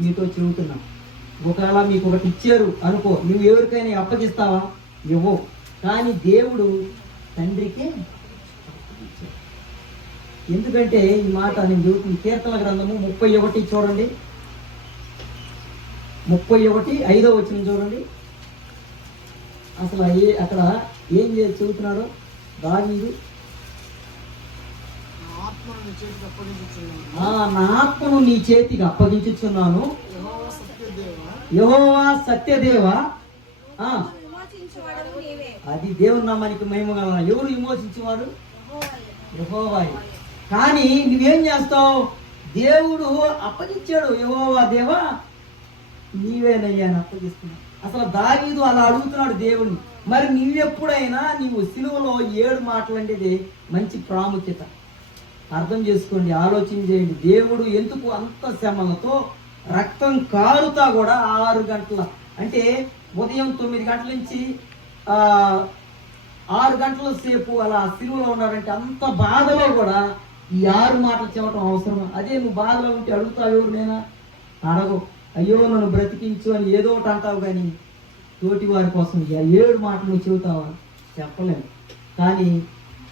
మీతో చెబుతున్నా. ఒకవేళ మీకు ఒకటి ఇచ్చారు అనుకో, నువ్వు ఎవరికైనా అప్పగిస్తావా? ఇవ్వవు. కానీ దేవుడు తండ్రికి అప్పగించాడు. ఎందుకంటే ఈ మాట నేను చెబుతుంది. కీర్తన గ్రంథము 31 చూడండి, 31 వచనం చూడండి. అసలు అక్కడ ఏం చెబుతున్నాడో దావీదు. నా ఆత్మను నీ చేతికి అప్పగించుచున్నాను, యెహోవా సత్యదేవా. అది దేవుని నామానికి మహిమ గల. ఎవరు విమోచించేవాడు? యెహోవా. కానీ నువ్వేం చేస్తావు? దేవుడు అప్పగించాడు, యెహోవా దేవా నీవేనయ్యా అని అప్పగిస్తున్నావు. అసలు దావీదు అలా అడుగుతున్నాడు దేవుడిని. మరి నువ్వెప్పుడైనా నీవు సిలువలో 7 మాటలు అనేది మంచి ప్రాముఖ్యత. అర్థం చేసుకోండి, ఆలోచన చేయండి. దేవుడు ఎందుకు అంత శ్రమలతో రక్తం కారుతా కూడా 6 గంటల, అంటే ఉదయం 9 గంటల నుంచి 6 గంటల సేపు అలా సిలువలో ఉన్నారంటే అంత బాధలో కూడా ఈ 6 మాటలు చెప్పడం అవసరం. అదే నువ్వు బాధలో ఉంటే అడుగుతావు ఎవరినైనా? అడగవు. అయ్యో నన్ను బ్రతికించు అని ఏదో ఒకటి అంటావు, కానీ తోటి వారి కోసం 7 మాటలు నువ్వు చెబుతావా? చెప్పలేము. కానీ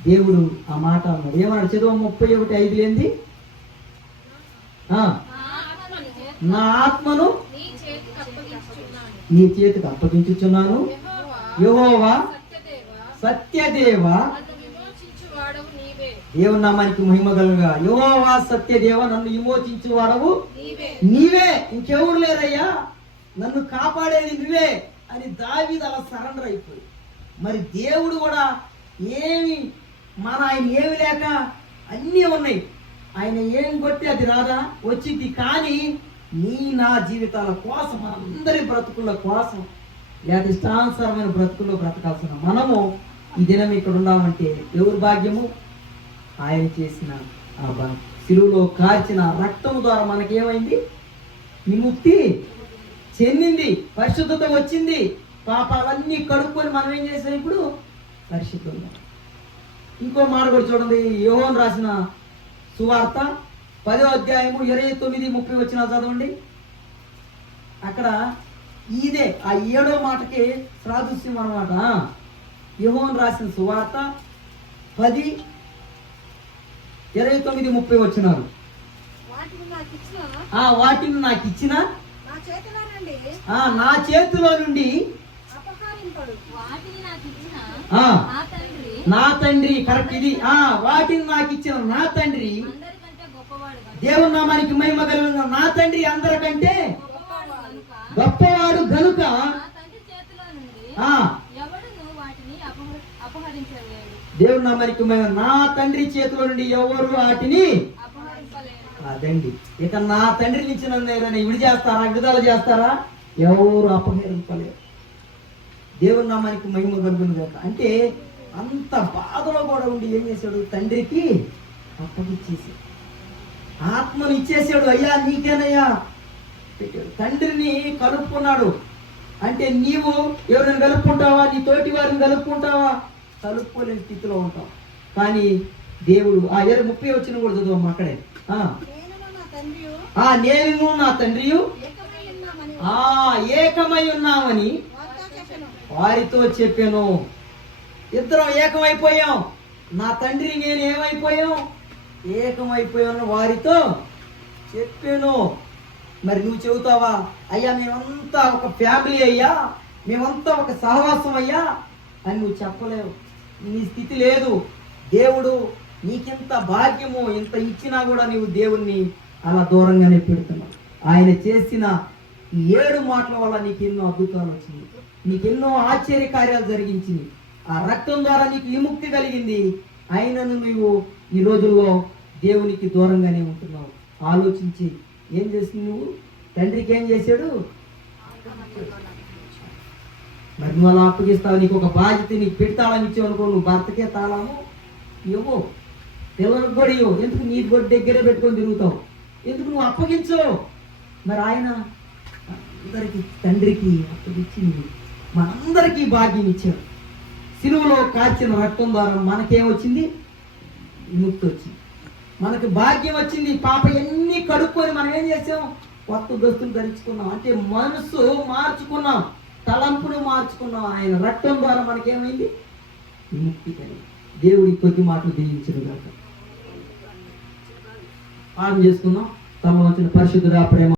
దేవుడు ఆ మాట అన్నాడు. ఏమన్నాడు? చదువు 31:5 లేంది. నా ఆత్మను నీ చేతికి అప్పగించుచున్నాను, యెహోవా సత్యదేవా. దేవుని నామానికి మహిమ కలుగుగా. యెహోవా సత్యదేవ, నన్ను విమోచించువాడవు నీవే, ఇంకెవరు లేరయ్యా, నన్ను కాపాడేది నువ్వే అని దావీదు అలా సరెండర్ అయిపోయి. మరి దేవుడు కూడా ఏమి ఆయన ఏమి లేక అన్నీ ఉన్నాయి. ఆయన ఏం కొట్టి అది రాదా? వచ్చింది. కానీ నా జీవితాల కోసం, మనందరి బ్రతుకుల కోసం, లేదా ఇష్టానుసారమైన బ్రతుకుల్లో బ్రతకాల్సిన మనము ఈ దినం ఇక్కడ ఉన్నామంటే ఎవరి భాగ్యము? ఆయన చేసిన ఆ సిలువలో కార్చిన రక్తము ద్వారా మనకేమైంది? విముక్తి చెందింది, పరిశుద్ధత వచ్చింది, పాపాలన్నీ కడుక్కొని మనం ఏం చేసాం? ఇప్పుడు పరిశుద్ధంగా. ఇంకో మాట కూడా చూడండి, యోహాను రాసిన సువార్త 10వ అధ్యాయము 29-30 వచ్చిన చదవండి. అక్కడ ఇదే ఆ 7వ మాటకి సాదృశ్యం అన్నమాట. యోహాను రాసిన సువార్త 10:29-30 వచ్చినారు. వాటిని నాకు ఇచ్చిన నా చేతిలో నుండి నా తండ్రి. కరెక్ట్ ఇది. వాటిని నాకు ఇచ్చిన నా తండ్రి, దేవుని నామానికి మహిమ కలుగును. నా తండ్రి అందరికంటే గొప్పవాడు గనుక దేవుని నామానికి మహిమ. నా తండ్రి చేతిలో నుండి ఎవరు వాటిని అదండి. ఇక నా తండ్రి నుంచి నన్ను ఎవరైనా విడుదల చేస్తారా? ఎవరు అపహరింపలేరు. దేవుని నామానికి మహిమ కలుగును గాక. అంటే అంత బాధలో కూడా ఉండి ఏం చేశాడు? తండ్రికి అప్పగిచ్చేసి ఆత్మను ఇచ్చేసాడు. అయ్యా నీకేనయ్యా తండ్రిని కలుపుకున్నాడు. అంటే నీవు ఎవరిని కలుపుకుంటావా? నీ తోటి వారిని కలుపుకుంటావా? కలుపుకోలేని స్థితిలో ఉంటావు. కానీ దేవుడు 30 వచ్చిన కూడా చదువు అక్కడే. నేను నా తండ్రియు ఏకమై ఉన్నామని వారితో చెప్పాను. ఇద్దరం ఏకమైపోయాం. నా తండ్రి నేను ఏమైపోయాం? ఏకమైపోయాను వారితో చెప్పాను. మరి నువ్వు చెబుతావా? అయ్యా మేమంతా ఒక ఫ్యామిలీ అయ్యా, మేమంతా ఒక సహవాసం అయ్యా అని నువ్వు చెప్పలేవు. నీ స్థితి లేదు. దేవుడు నీకింత భాగ్యము ఇంత ఇచ్చినా కూడా నీవు దేవుణ్ణి అలా దూరంగానే పెడుతున్నావు. ఆయన చేసిన 7 మాటల వల్ల నీకు ఎన్నో అద్భుతాలు వచ్చింది, నీకెన్నో ఆశ్చర్య కార్యాలు జరిగించింది. ఆ రక్తం ద్వారా నీకు విముక్తి కలిగింది. అయినను నువ్వు ఈ రోజుల్లో దేవునికి దూరంగానే ఉంటున్నావు. ఆలోచించి ఏం చేసింది నువ్వు? తండ్రికి ఏం చేశాడు? మరి నువ్వు అలా అప్పగిస్తావు. నీకు ఒక బాధ్యత, నీకు పెడతాళం ఇచ్చావు అనుకో, నువ్వు భర్తకే తాళము ఇవ్వు, పిల్లలకు కూడా ఇవ్వు. ఎందుకు నీ గొడ్డు దగ్గరే పెట్టుకొని తిరుగుతావు? ఎందుకు నువ్వు అప్పగించవు? మరి ఆయన అందరికీ తండ్రికి అప్పగించింది, మనందరికీ భాగ్యం ఇచ్చాడు. సిలువలో కార్చిన రక్తం ద్వారా మనకేమొచ్చింది? విముక్తి వచ్చింది, మనకు భాగ్యం వచ్చింది. పాప ఎన్ని కడుక్కొని మనం ఏం చేసాం? కొత్త దుస్తులు ధరించుకున్నాం. అంటే మనసు మార్చుకున్నాం, తలంపును మార్చుకున్నాం. ఆయన రక్తం ద్వారా మనకేమైంది? విముక్తి కలిగి. దేవుడి కొద్ది మాటలు దీవించిన దాకా ప్రార్థన చేసుకున్నాం. తమ వచ్చిన పరిశుద్ధుడా, ప్రేమ